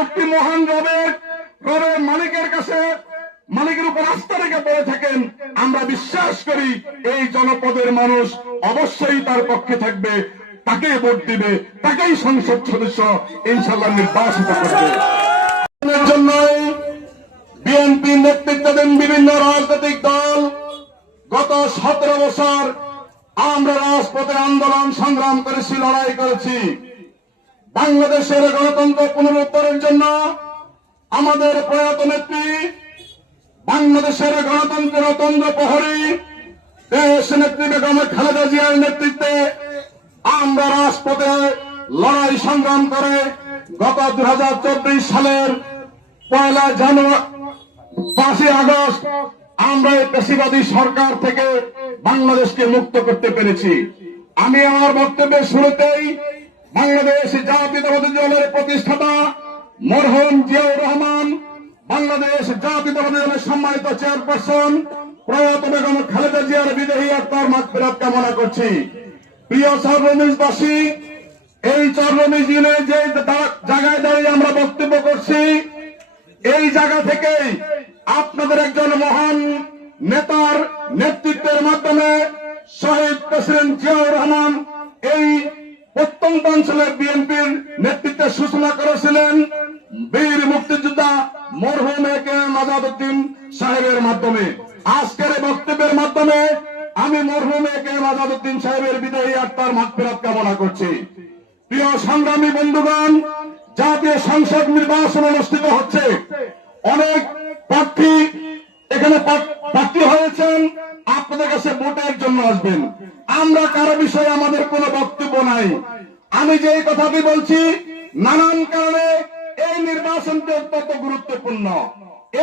লোকটি মহান রবের মালিকের কাছে মালিকের উপর আস্থা রেখে পড়ে থাকেন, আমরা বিশ্বাস করি এই জনপদের মানুষ অবশ্যই তার পক্ষে থাকবে, তাকে ভোট দিবে, তাকেই সংসদ সদস্য ইনশাআল্লাহ নির্বাচিত করবে। এর জন্যই বিএনপি নেতৃত্বাধীন বিভিন্ন রাজনৈতিক দল গত 17 বছর আমরা রাজপথে আন্দোলন সংগ্রাম করেছি, লড়াই করেছি। বাংলাদেশের গণতন্ত্র পুনরুদ্ধারের জন্য আমাদের প্রয়াত নেত্রী, বাংলাদেশের গণতন্ত্রের তন্ত্র প্রহরী দেশ নেত্রী বেগম খালেদা জিয়ার নেতৃত্বে আমরা রাজপথে লড়াই সংগ্রাম করে গত 2024 সালের 1 জানুয়ারি 5 আগস্ট আমরা এই পেশিবাদী সরকার থেকে বাংলাদেশকে মুক্ত করতে পেরেছি। আমি আমার বক্তব্যের শুরুতেই বাংলাদেশ জাতীয়তাবাদী দলের প্রতিষ্ঠাতা মরহুম জিয়াউর রহমান, বাংলাদেশ জাতীয়তাবাদী দলের সম্মানিত চেয়ারপারসন প্রয়াত বেগম খালেদা জিয়ার বিদেহী আত্মার মাগফিরাত কামনা করছি। প্রিয় চররমিজবাসী, এই চররমিজ ইউনিয়নে যে জায়গায় দাঁড়িয়ে আমরা বক্তব্য করছি, এই জায়গা থেকেই আপনাদের একজন মহান নেতার নেতৃত্বের মাধ্যমে শহীদ প্রেসিডেন্ট জিয়াউর রহমান এই প্রত্যন্ত অঞ্চলের বিএনপির নেতৃত্বে সূচনা করেছিলেন বীর মুক্তিযোদ্ধা মরহুম একেএম আজাদউদ্দিন সাহেবের মাধ্যমে। আজকের বক্তব্যের মাধ্যমে আমি মরহুম একেএম আজাদউদ্দিন সাহেবের বিদায়ী আত্মার মাগফিরাত কামনা করছি। প্রিয় সংগ্রামী বন্ধুগণ, জাতীয় সংসদ নির্বাচন অনুষ্ঠিত হচ্ছে, অনেক প্রার্থী এখানে প্রার্থী হয়েছেন, আপনাদের কাছে ভোটের জন্য আসবেন। আমরা কারো বিষয়ে আমাদের কোনো বক্তব্য নাই। আমি যে কথাটি বলছি, নানান কারণে এই নির্বাচনটি অত্যন্ত গুরুত্বপূর্ণ।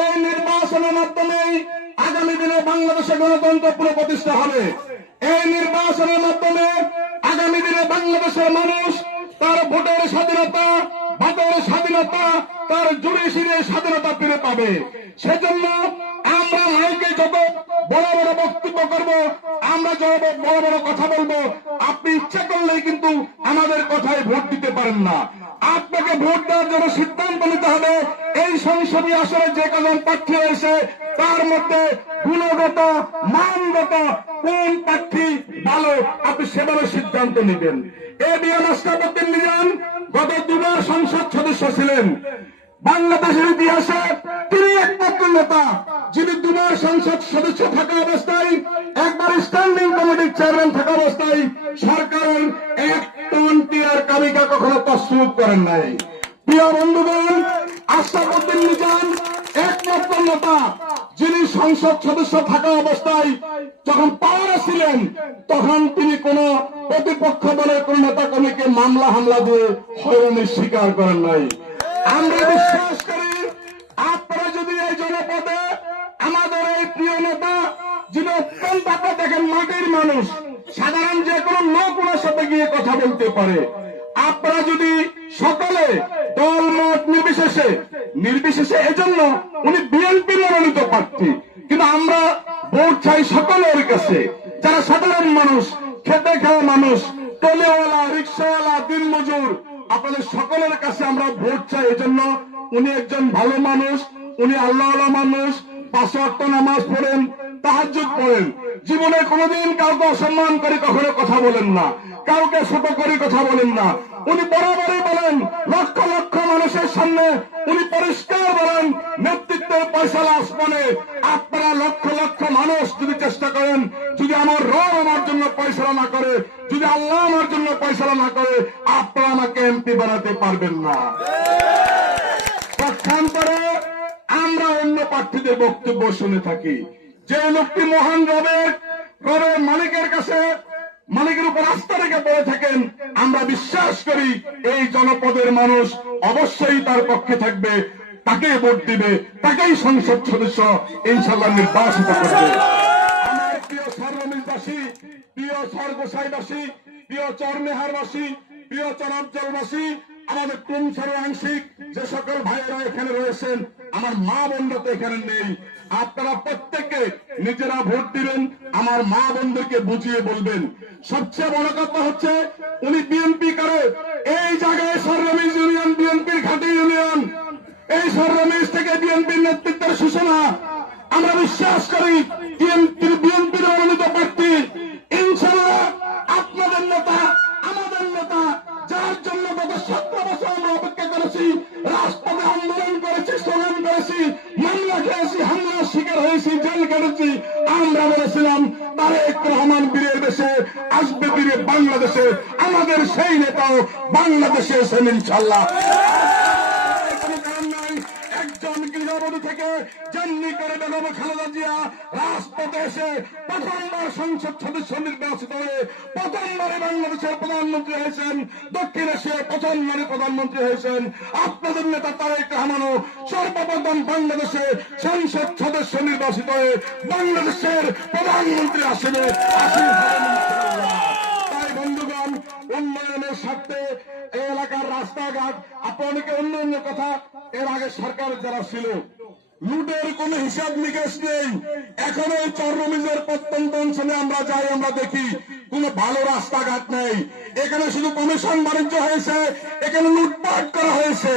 এই নির্বাচনের মাধ্যমেই আগামী দিনে বাংলাদেশে গণতন্ত্র পুনঃপ্রতিষ্ঠা হবে। এই নির্বাচনের মাধ্যমে আগামী দিনে বাংলাদেশের মানুষ তার ভোটের স্বাধীনতা, বাতের স্বাধীনতা, তার জুডিশিয়ারির স্বাধীনতা ফিরে পাবে। সেজন্য আমরা মাইকে যত বড় বড় বক্তব্য করব, আমরা যত বড় বড় কথা বলবো, আপনি ইচ্ছা করলেই কিন্তু আমাদের কথায় ভোট দিতে পারেন না। আপনাকে ভোট দেওয়ার জন্য সিদ্ধান্ত নিতে হবে এই সংসদীয় আসনে যে কজন প্রার্থী রয়েছে তার মধ্যে গুণগত মানগত কোন প্রার্থী ভালো, আপনি সেভাবে সিদ্ধান্ত নেবেন। এবিএম আশরাফুদ্দিন মিজান গত 2 বার সংসদ সদস্য ছিলেন। বাংলাদেশের ইতিহাসে তিনি একমাত্র নেতা যিনি 2 বার সংসদ সদস্য থাকা অবস্থায়, একবার স্ট্যান্ডিং কমিটির চেয়ারম্যান থাকা অবস্থায় সরকারের 1 টন টিয়ার কামিকা কখনো প্রস্তুত করেন নাই। প্রিয় বন্ধুগণ, আশরাফুদ্দিন মিজান একমাত্র নেতা যিনি সংসদ সদস্য থাকা অবস্থায় যখন পাওয়ারে ছিলেন তখন তিনি কোন প্রতিপক্ষ দলের কোন নেতা কর্মীকে মামলা হামলা দিয়ে হয়রানির শিকার করেন নাই। আমরা বিশ্বাস করি আপনারা যদি এই জনপদে আমাদের এই প্রিয় নেতা যিনি অত্যন্ত, আপনারা দেখেন মাটির মানুষ, সাধারণ যে কোনো লোক ওনার সাথে গিয়ে কথা বলতে পারে, আপনারা যদি সকলে দল মত নির্বিশেষে এজন্য উনি বিএনপি মনোনীত প্রার্থী, কিন্তু আমরা ভোট চাই সকলের কাছে, যারা সাধারণ মানুষ, খেটে খাওয়া মানুষ, টলিওয়ালা, রিক্সাওয়ালা, দিনমজুর, আপনাদের সকলের কাছে আমরা ভোট চাই। এজন্য উনি একজন ভালো মানুষ, উনি আল্লাহওয়ালা মানুষ, 5 ওয়াক্ত নামাজ পড়েন, তাহাজ্জুদ পড়েন, জীবনে কোনোদিন কাউকে অসম্মান করে কখনো কথা বলেন না, কাউকে ছোট করে কথা বলেন না। উনি বরাবরই বলেন, লক্ষ লক্ষ মানুষের সামনে উনি পরিষ্কার বলেন, নেতৃত্বের ফয়সালা আসমানে। আপনারা লক্ষ লক্ষ মানুষ যদি চেষ্টা করেন, যদি আমার রব আমার জন্য ফয়সালা না করে, যদি আল্লাহ আমার জন্য ফয়সালা না করে, আপনারা আমাকে এমপি বানাতে পারবেন না। পক্ষান্তরে আমরা অন্য প্রার্থীদের বক্তব্য শুনে থাকি। যে লোকটি মহান রবের মালিকের কাছে মালিকের উপর আস্থা রেখে পড়ে থাকেন, আমরা বিশ্বাস করি এই জনপদের মানুষ অবশ্যই তার পক্ষে থাকবে, তাকে ভোট দিবে, তাকেই সংসদ সদস্য ইনশাআল্লাহ নির্বাচিত করবে। আমার প্রিয় চররমিজবাসী, প্রিয় চরগোসাইবাসী, প্রিয় চরনেহারবাসী, প্রিয় চরাঞ্চলবাসী, আমাদের টুমছড়ি আংশিক যে সকল ভাইয়েরা এখানে রয়েছেন, আমার মা বোনরা তো এখানে নেই, আপনারা প্রত্যেকে নিজেরা ভোট দিবেন, আমার মা বোনদেরকে বুঝিয়ে বলবেন। সবচেয়ে বড় কথা হচ্ছে উনি বিএনপি করে, এই জায়গায় চররমিজ ইউনিয়ন বিএনপির ঘাটি ইউনিয়ন, এই সররমেশ থেকে বিএনপির নেতৃত্বের সূচনা। আমরা বিশ্বাস করি বিএনপির মনোনীত প্রার্থী ইনশাআল্লাহ আপনাদের নেতা, আমাদের নেতা, যার জন্য গত 17 বছর আমরা অপেক্ষা করেছি, রাজপথে আন্দোলন করেছি, স্লোগান করেছি, মামলা খেয়েছি, হামলার শিকার হয়েছি, জেল কেটেছি। আমরা বলেছিলাম তারেক রহমান বীরের দেশে আসবে, বীরে বাংলাদেশে। আমাদের সেই নেতাও বাংলাদেশে এসেন ইনশাআল্লাহ। একজন গৃহবধূ থেকে জন্মি করে বেগম খালেদা জিয়া রাজপথে এসে প্রথমবার সংসদ সদস্য নির্বাচিত হয়ে প্রথমবারে বাংলাদেশের প্রধানমন্ত্রী হয়েছেন, দক্ষিণ এশিয়ার প্রথমবারে প্রধানমন্ত্রী হয়েছেন। আপনাদের নেতা তারেক রহমানও সর্বপ্রথম বাংলাদেশে সংসদ সদস্য নির্বাচিত হয়ে বাংলাদেশের প্রধানমন্ত্রী আসবে। তাই বন্ধুগণ, উন্নয়নের স্বার্থে এই এলাকার রাস্তাঘাট, আপনাকে অন্য কথা, এর আগে সরকার যারা ছিল লুটের কোন হিসাব নিকেশ নেই। এখন এই চররমিজের প্রত্যন্ত অঞ্চলে আমরা যাই, আমরা দেখি কোন ভালো রাস্তাঘাট নেই। এখানে শুধু কমিশন বাণিজ্য হয়েছে, এখানে লুটপাট করা হয়েছে।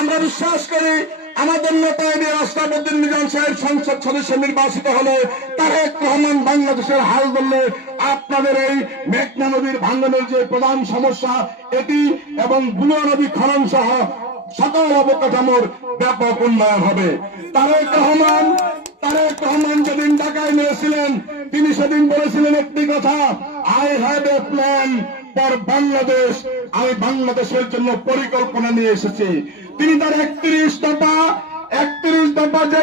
আমরা বিশ্বাস করি আমাদের নেতা রাষ্ট্রপতির মিজান সাহেব সংসদ সদস্য নির্বাচিত হলে তারেক রহমান বাংলাদেশের হাল ধরলে আপনাদের এই মেঘনা নদীর ভাঙ্গনের যে প্রধান সমস্যা এটি এবং বুলুয়া নদী খনন সহ সকল অবকাঠামোর ব্যাপক উন্নয়ন হবে। তারেক রহমান যেদিন ঢাকায় নিয়েছিলেন, তিনি সেদিন বলেছিলেন একটি কথা, I have a plan for Bangladesh. আমি বাংলাদেশের জন্য পরিকল্পনা নিয়ে এসেছি। তিনি তার 31 দফা যে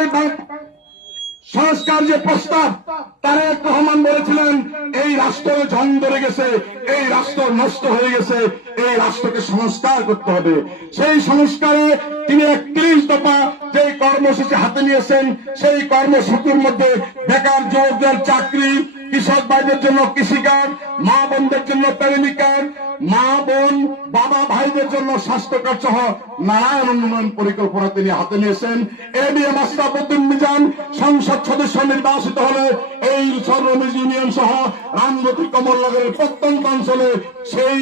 সংস্কার যে প্রস্তাব, তারেক রহমান বলেছিলেন এই রাষ্ট্র ঝং ধরে গেছে, এই রাষ্ট্র নষ্ট হয়ে গেছে, এই রাষ্ট্রকে সংস্কার করতে হবে। সেই সংস্কারে তিনি 31 দফা যে কর্মসূচি হাতে নিয়েছেন, সেই কর্মসূচির মধ্যে বেকার যুবকদের চাকরি, কৃষক ভাইদের জন্য কৃষিকার্ড, মা বোনদের জন্য প্যারেন্টি কার্ড, মা বোন বাবা ভাইদের জন্য স্বাস্থ্য কার্ড সহ নানান উন্নয়ন পরিকল্পনা তিনি হাতে নিয়েছেন। এবিএম আশরাফুদ্দিন মিজান সংসদ সদস্য নির্বাচিত হলে এই সররমিজ ইউনিয়ন সহ রামগতি কমলনগরের প্রত্যন্ত অঞ্চলে সেই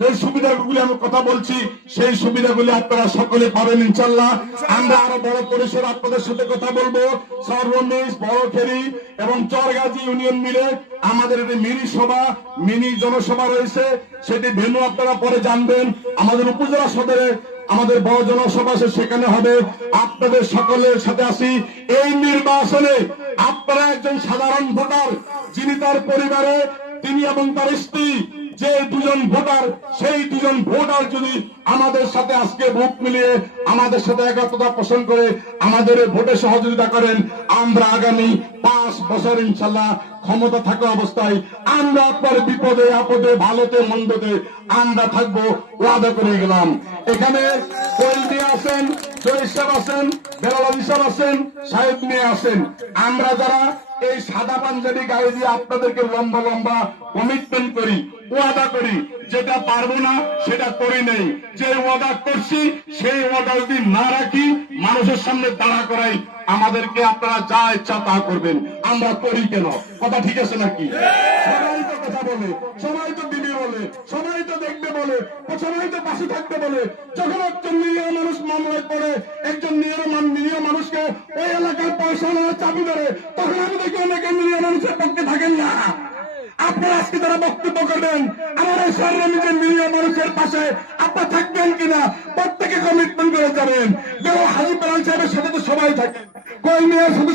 যে সুবিধাগুলি আমি কথা বলছি, সেই সুবিধাগুলি আপনারা সকলে পাবেন ইনশাল্লাহ। আমরা আরো বড় পরিসরে আপনাদের সাথে কথা বলবো। সররমিজ, বড়খেরি এবং চরগাজী ইউনিয়ন মিলে আমাদের একটি মিনি সভা, মিনি জনসভা রয়েছে। সেটি ভেন্যু আপনারা পরে জানবেন। আমাদের উপজেলা সদরে আমাদের বড় জনসভা সেখানে হবে। আপনাদের সকলের সাথে আসি এই নির্বাচনে। আপনারা একজন সাধারণ ভোটার, যিনি তার পরিবারে তিনি এবং তার স্ত্রী যে দুজন ভোটার, সেই দুজন ভোটার যদি আমাদের সাথে আজকে ভোট মিলিয়ে আমাদের সাথে একত্রতা পোষণ করে আমাদের ভোটে সহযোগিতা করেন, আমরা আগামী 5 বছর ইনশাল্লাহ ক্ষমতা থাকা অবস্থায় আমরা আপনার বিপদে আপদে ভালোতে মন্দতে আমরা থাকবো, ওয়াদা করে গেলাম। এখানে কোয়েল দিয়ে আছেন, জয় সাহেব আছেন, বেলাল সাহেব আছেন, সাহেব নিয়ে আছেন। আমরা যারা এই সাদা পাঞ্জাবি গায়ে দিয়ে আপনাদেরকে লম্বা লম্বা কমিটমেন্ট করি, ওয়াদা করি, যেটা পারবো না সেটা করি নেই, যে ওয়াদা করছি সেই ওয়াদা যদি না রাখি মানুষের সামনে দাঁড়া করাই আমাদেরকে আপনারা যা ইচ্ছা তা করবেন। আমরা করি কেন? কথা ঠিক আছে নাকি? সবাই তো কথা বলে, সবাই তো দিদি বলে, সবাই তো দেখবে বলে, সবাই তো পাশে থাকতে বলে। যখন একজন নিরীহ মানুষ মামলায় পড়ে, একজন নিরীহ মানুষকে ওই এলাকার পয়সা নেওয়ার চাবি ধরে, তখন আমি দেখি অনেকে নিরীহ মানুষের পক্ষে থাকেন না। আপনারা আজকে যারা বক্তব্য করবেন আমার এই সররমিজের নিরীহ মানুষের পাশে আপনারা থাকবেন কিনা প্রত্যেকে কমিটমেন্ট করে যাবেন। যেমন হাজি বেলাল সাহেবের সাথে তো সবাই থাকে, কই মেয়ের সাথে